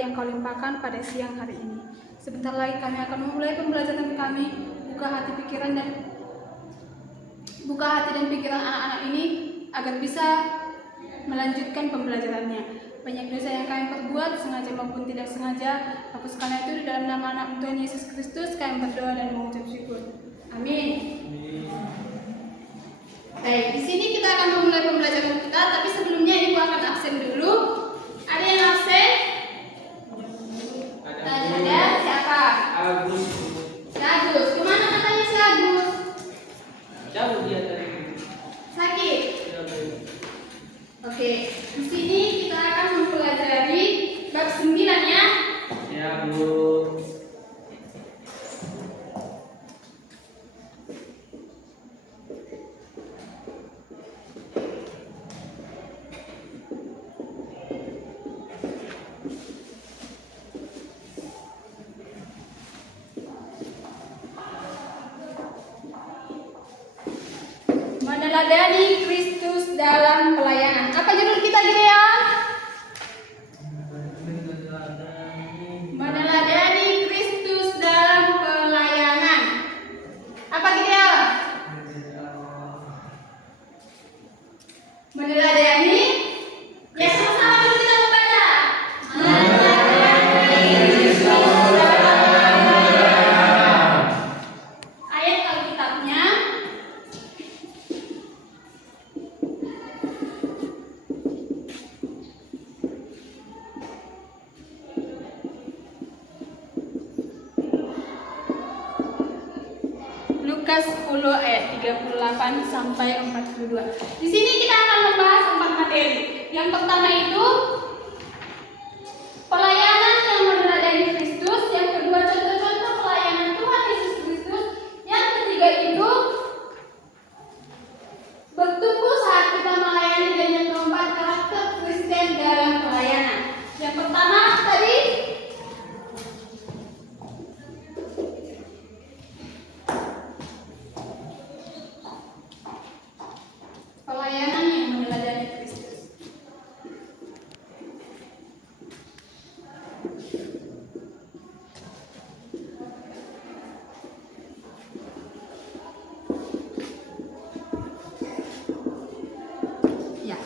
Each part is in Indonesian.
yang kau limpahkan pada siang hari ini. Sebentar lagi kami akan memulai pembelajaran kami. Buka hati dan pikiran anak-anak ini agar bisa melanjutkan pembelajarannya. Banyak dosa yang kami perbuat, sengaja maupun tidak sengaja. Hapus karena itu di dalam nama anak Tuhan Yesus Kristus kami berdoa dan mengucap syukur. Amin. Baik, di sini kita akan memulai pembelajaran kita, tapi sebelumnya Ibu akan absen dulu. Ada yang absen? Ada. Siapa? Agus. Si Agus. Kemana katanya si Agus? Jauh dia tadi. Sakit. Oke, di sini kita akan mempelajari bab 9 ya. Ya, Bu. Meneladani Kristus dalam pelayanan. Apa judul kita Gideon? Meneladani Kristus dalam pelayanan. Apa Gideon? Meneladani. Ya sama-sama dulu kita membaca. Ayat Alkitabnya Lukas 10 ayat 38 sampai 42. Di sini kita akan membahas 4 materi. Yang pertama itu pelayanan yang meneladani Kristus, yang kedua contoh-contoh pelayanan Tuhan Yesus Kristus, yang ketiga itu bertumbuh saat kita melayani, dan yang keempat karakter Kristen dalam pelayanan. Yang pertama tadi pelayanan yang meneladani Kristus. Ya,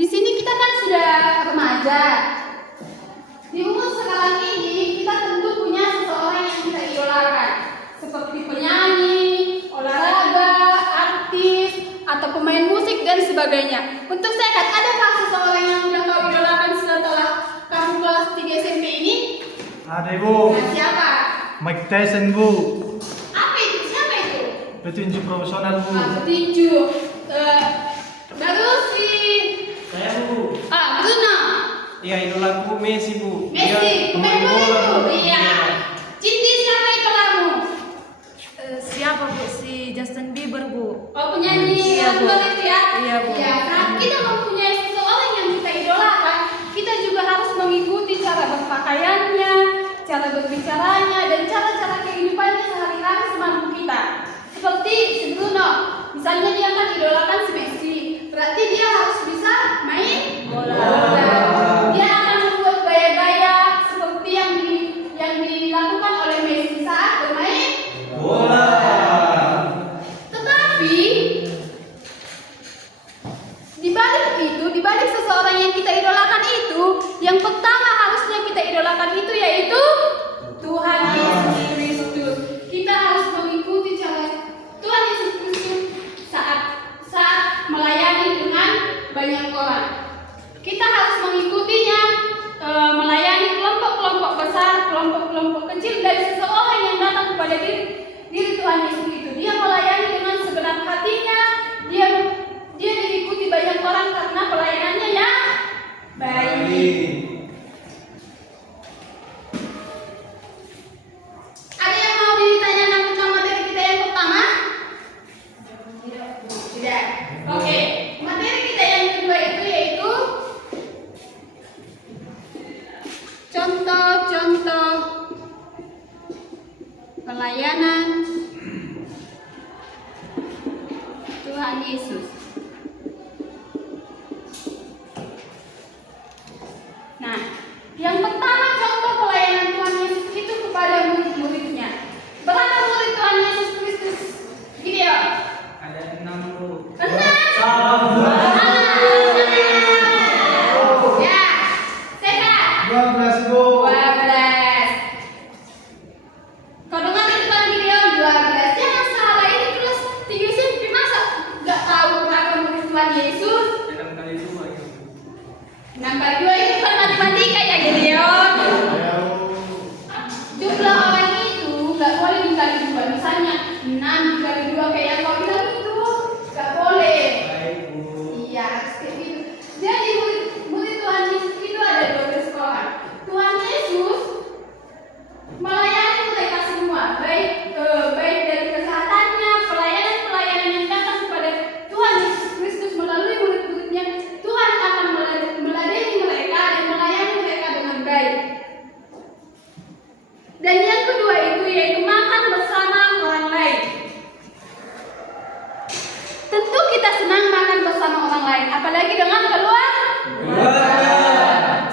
di sini kita kan sudah remaja. Di umur sekarang ini kita tentu punya seseorang yang kita idolakan, seperti penyanyi, olahraga, artis, atau pemain musik dan sebagainya. Untuk Sekat, adakah seseorang yang sudah kau idolakan setelah kamu kelas 3 SMP ini? Ada Bu. Nah, siapa? Mike Tyson Bu. Apa itu? Siapa itu? Petinju profesional Bu. Petinju. Baru si Bu. Bruno. Iya, idolaku Messi, Bu. Messi, pemain bola itu. Iya. Cinti, siapa idolamu? Siapa Bu? Si Justin Bieber Bu. Oh, penyanyi Iya, Bu. aktor itu ya? Iya, Bu. Ya, saat kita mempunyai seseorang yang kita idolakan, kita juga harus mengikuti cara berpakaiannya, cara berbicaranya, dan cara-cara kehidupannya sehari-hari semampu kita. Seperti si Bruno, misalnya dia kan idolakan si Messi, berarti dia harus bisa main bola. Dia akan membuat gaya-gaya seperti yang dilakukan oleh Messi saat bermain Bola. Tetapi di balik seseorang yang kita idolakan itu, yang pertama harusnya kita idolakan itu yaitu Tuhan Yesus Kristus. Kita harus mengikuti cara Tuhan Yesus Kristus saat melayani dengan banyak orang. Kita harus mengikutinya, melayani kelompok-kelompok besar, kelompok-kelompok kecil, dari seseorang yang datang kepada diri Tuhan Yesus itu. Dia melayani dengan segenap hatinya. Dia diikuti banyak orang karena pelayanannya yang baik. Ada yang mau ditanyakan tentang materi kita yang pertama? Tidak. Oke. Materi kita yang kedua itu yaitu contoh-contoh pelayanan Tuhan Yesus. Nah, yang pertama 6 kali 2 itu kan matematika ya Gideon. Saya Bu. Jumlah orang itu nggak boleh dikali 2. Misalnya 6 dikali 2 kayak yang kau bilang itu nggak boleh. Baik Bu. Iya, kayak gitu. Jadi murid Tuhan Yesus itu ada 12 orang. Tuhan Yesus melayani mereka semua, baik dari kesehatannya, pelayanan yang datang kepada Tuhan Yesus Kristus melalui murid-muridnya. Tuhan akan meladeni mereka dan melayani mereka dengan baik. Dan yang kedua itu yaitu makan bersama orang lain. Tentu kita senang makan bersama orang lain, apalagi dengan keluarga.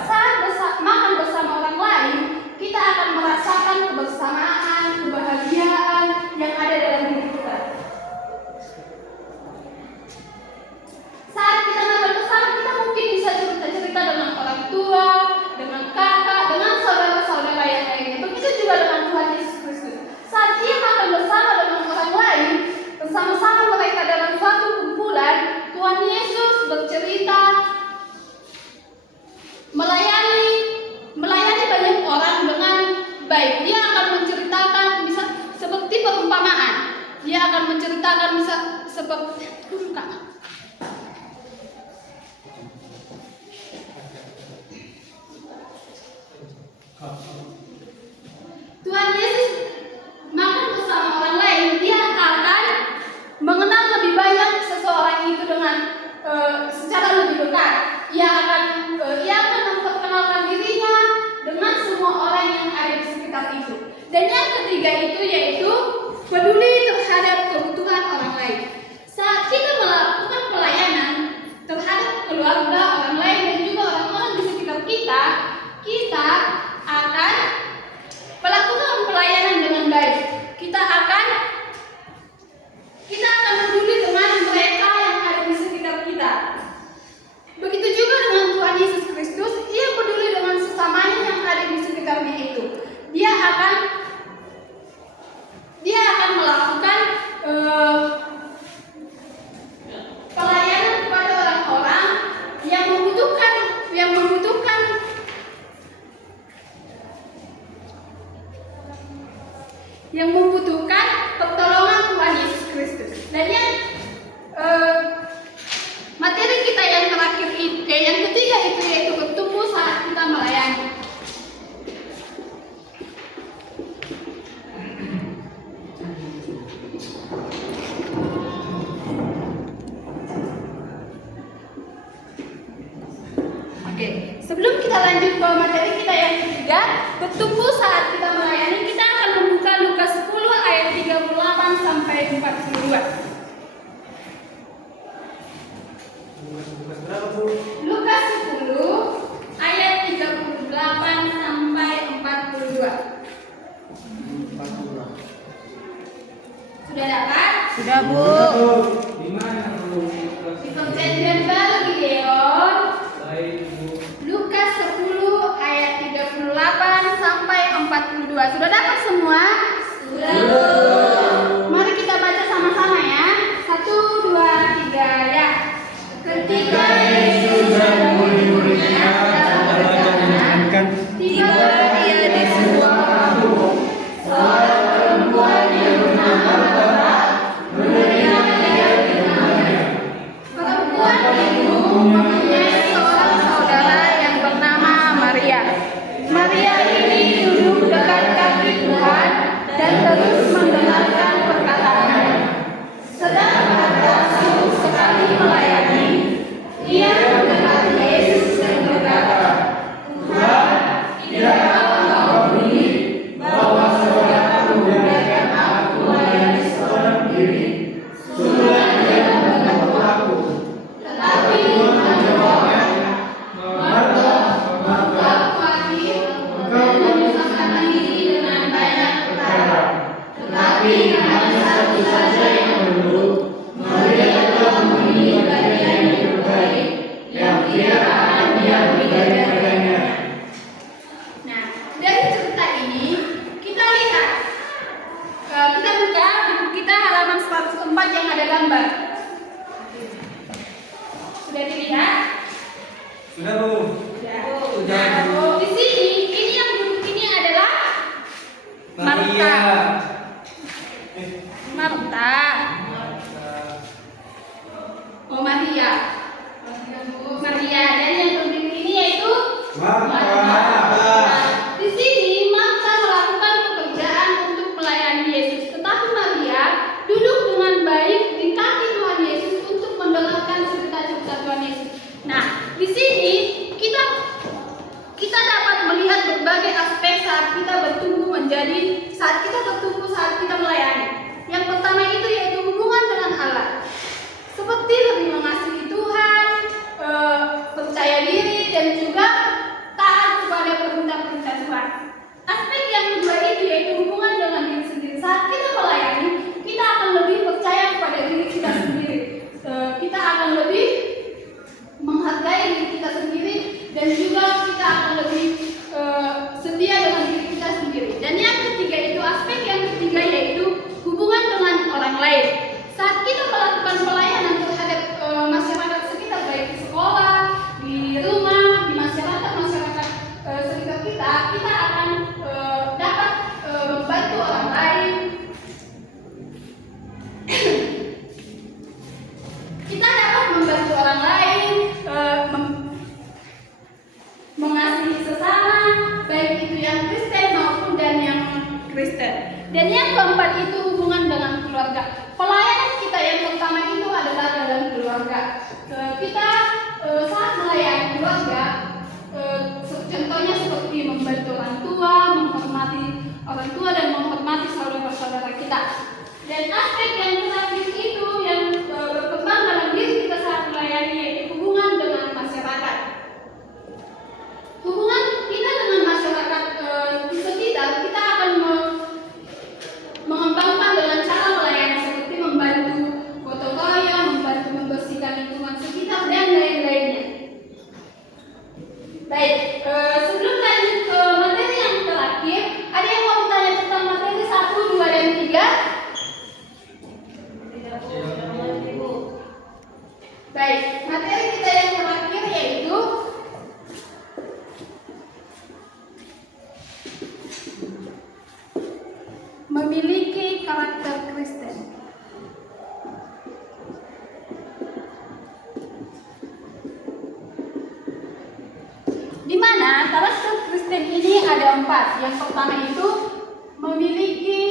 Saat makan bersama orang lain, kita akan merasakan kebersamaan, kebahagiaan yang ada dalam hidup kita. Saat kita makan bersama, kita mungkin bisa cerita-cerita dengan orang tua, dengan kakak, dengan saudara-saudara yang lainnya. Begitu juga dengan Tuhan Yesus Kristus. Saat dia makan bersama dengan orang lain, bersama-sama mereka dalam suatu kumpulan, Tuhan Yesus bercerita, melayani banyak orang dengan baik. Dia akan menceritakan bisa seperti perumpamaan. Dia akan menceritakan bisa seperti Tuhan Yesus makan bersama orang lain, dia akan mengenal lebih banyak seseorang itu dengan secara lebih dekat. Ia akan memperkenalkan dirinya dengan semua orang yang ada di sekitar itu. Dan yang ketiga itu yaitu peduli terhadap kebutuhan orang lain. Saat kita melakukan pelayanan terhadap keluarga orang lain dan juga orang-orang di sekitar kita, kita akan melakukan pelayanan dengan baik. Kita akan peduli dengan mereka yang ada di sekitar kita. Begitu juga dengan Tuhan Yesus Kristus, ia peduli dengan sesamanya yang ada di sekitarnya itu. Dia akan melakukan pelayanan kepada orang-orang yang membutuhkan pertolongan Tuhan Yesus Kristus. Dan yang materi kita yang terakhir itu, yang ketiga itu yaitu bertumbuh saat kita melayani. Oke, sebelum kita lanjut ke materi kita yang ketiga, bertumbuh saat kita melayani, kita akan membuka Lukas 10 ayat 38 sampai 42. Lukas 10 ayat 38 sampai 42. Sudah dapat? Sudah, Bu. Di mana Bu? Di perjanjian baru Gideon. Baik Bu. Lukas 10 ayat 38 sampai 42. Sudah dapat semua? Sudah. Mari kita baca sama-sama ya. 1, 2, 3 ya. Ketika Yesus dan murid-muridnya dalam perjalanan, tiba dia di sebuah gua. Seorang perempuan yang bernama Marta meneriak dia di tengahnya. Perempuan itu mempunyai seorang saudara yang bernama Maria. Maria ini duduk dekat kaki Tuhan dan terus mendengar saudara kita. Dan aspek yang terakhir itu yang berkembang dalam diri kita saat melayani yaitu hubungan dengan masyarakat. Hubungan kita dengan masyarakat di sekitar kita akan mengembangkan dengan cara melayani seperti membantu gotong royong, membantu membersihkan lingkungan sekitar dan lain-lainnya. Baik, sebelum lanjut ke materi yang terakhir, ada yang mau bertanya tentang materi 1, 2, dan 3? Baik, materi kita yang terakhir yaitu memiliki karakter Kristen. Di mana karakter Kristen ini ada 4. Yang pertama itu memiliki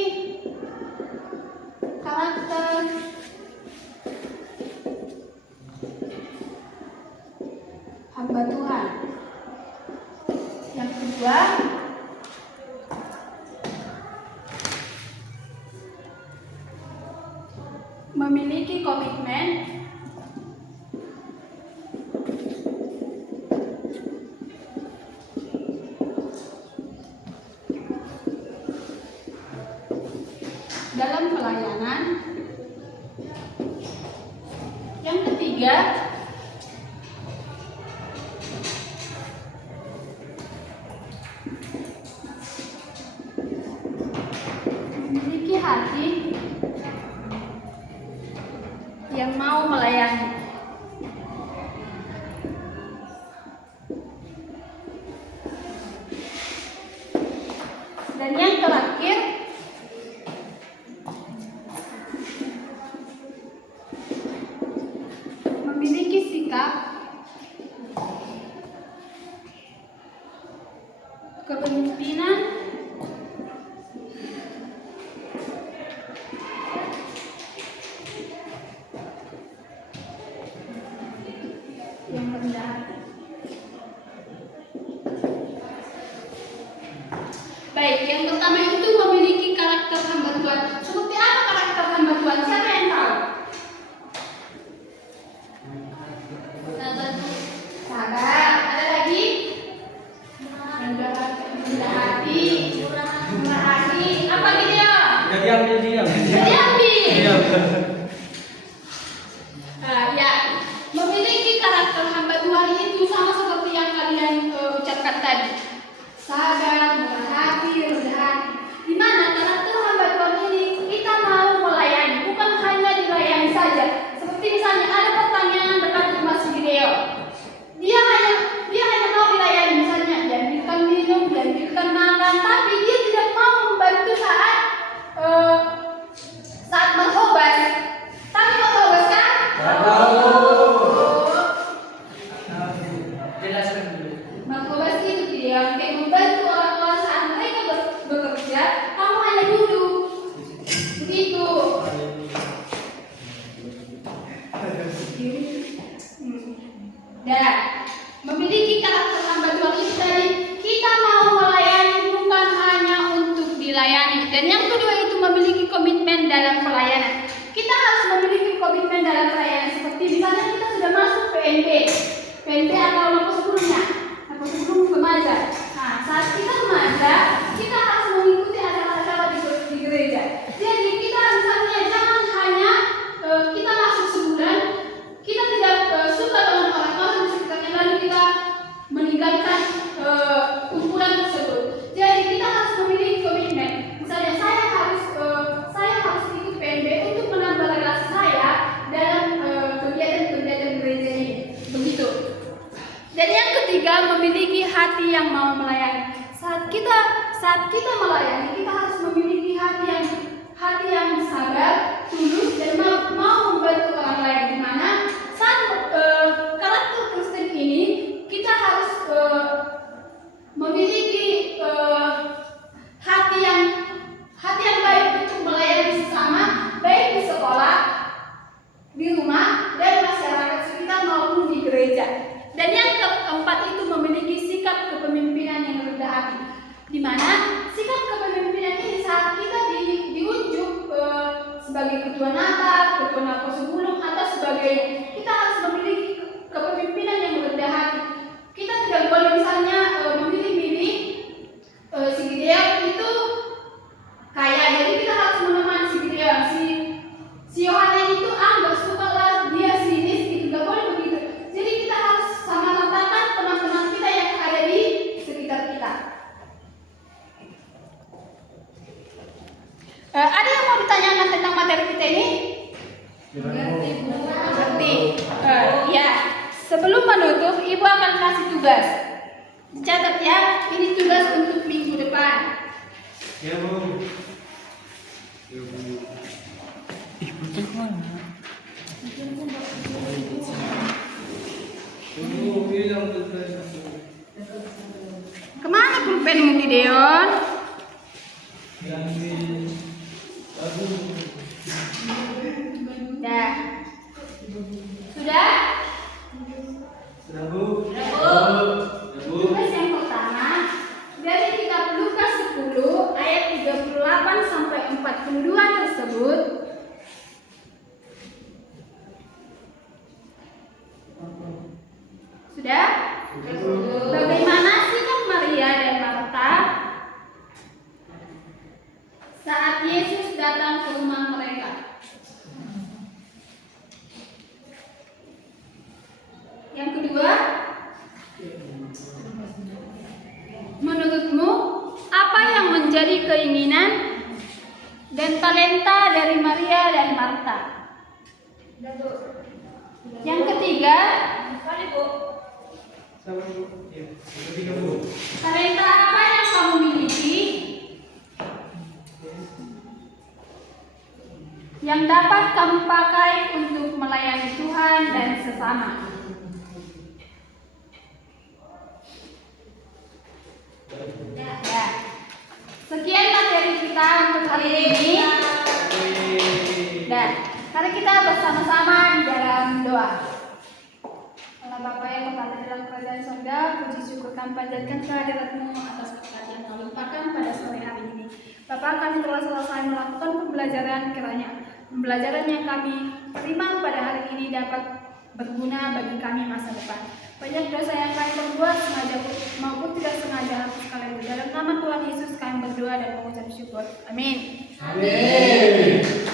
karakter hamba Tuhan. Yang kedua memiliki komitmen dalam pelayanan. Yang ketiga memiliki hati yang mau melayani. Dan yang terakhir memiliki sikap kepemimpinan yang rendah hati. Baik, yang pertama itu memiliki karakter hamba Tuhan. Seperti apa karakter hamba Tuhan? Siapa yang tahu? Sabar. Ada lagi? Rendah hati. Murah hati. Apa gitu ya? Diam. Diam. Ya, memiliki karakter hamba Tuhan itu sama seperti yang kalian ucapkan tadi. Sabar, murah hati, rendah hati. Di mana karakter hamba Tuhan ini kita mau melayani, bukan hanya dilayani saja. Seperti misalnya ada pertanyaan dekat rumah si Gideon. Dia hanya mau dilayani, misalnya diambilkan minum, diambilkan makan, tapi dia tidak mau membantu saat bertobat. Tapi bertobat kan? Jelaskan dulu. Bertobat itu dia kayak membantu orang-orang saat mereka bekerja, kamu hanya duduk. Begitu. Dan memiliki karakter hamba Tuhan itu tadi kita mau melayani bukan hanya untuk dilayani. Dan yang kedua itu memiliki komitmen dalam pelayanan. Kita harus memiliki komitmen dalam pelayanan seperti misalnya kita sudah masuk PNP atau apa sebelumnya, apa sebelum remaja. Nah, saat kita remaja kita harus mengikuti acara-acara di gereja. Jadi kita misalnya jangan hanya kita masuk sebulan, kita tidak suka dengan orang-orang di sekitarnya lalu kita meninggalkan kumpulan tersebut. Jadi kita harus memiliki komitmen. Misalnya saya harus ikut PNB untuk menambah relasi saya dalam kegiatan-kegiatan gereja ini. Begitu. Dan yang ketiga memiliki hati yang mau melayani. Saat kita melayani kita harus memiliki hati yang sabar, tulus dan mau membantu orang lain. Di mana saat karakter Kristen ini kita harus memiliki hati yang baik untuk melayani sesama, baik di sekolah, di rumah, dan masyarakat sekitar maupun di gereja. Dan yang keempat itu memiliki sikap kepemimpinan yang rendah hati. Di mana sikap kepemimpinan Mengerti? Ya. Sebelum menutup, Ibu akan kasih tugas. Catat ya, ini tugas untuk minggu depan. Ya Bu. Ya Bu. Bu, bilang tugas aku. Kemana pulpenmu, Gideon? Diambil. Aduh. Dah. Sudah? Sudah Bu. Sudah, Bu. Sudah Bu. Tugas yang pertama dari kitab Lukas 10 ayat 38 sampai 42 tersebut. Sudah? Bagaimana sikap Maria dan Marta saat Yesus datang ke rumah mereka? Yang kedua, menurutmu apa yang menjadi keinginan dan talenta dari Maria dan Marta? Yang ketiga, Sama Bu. Ya. Yang ketiga Bu. talenta apa yang kamu miliki yang dapat kamu pakai untuk melayani Tuhan dan sesama? Ya. Sekian materi kita untuk hari ini. Dan mari kita bersama-sama di dalam doa. Allah Bapa yang berada dalam kerajaan surga, puji syukur kami panjatkan kehadirat-Mu atas berkat yang Kau limpahkan pada sore hari ini. Bapa, kami telah selesai melakukan pembelajaran, kiranya pembelajaran yang kami terima pada hari ini dapat berguna bagi kami masa depan. Banyak dosa yang kami perbuat sengaja maupun tidak sengaja, hapus sekalian. Dalam nama Tuhan Yesus kami berdoa dan mengucap syukur. Amin. Amin.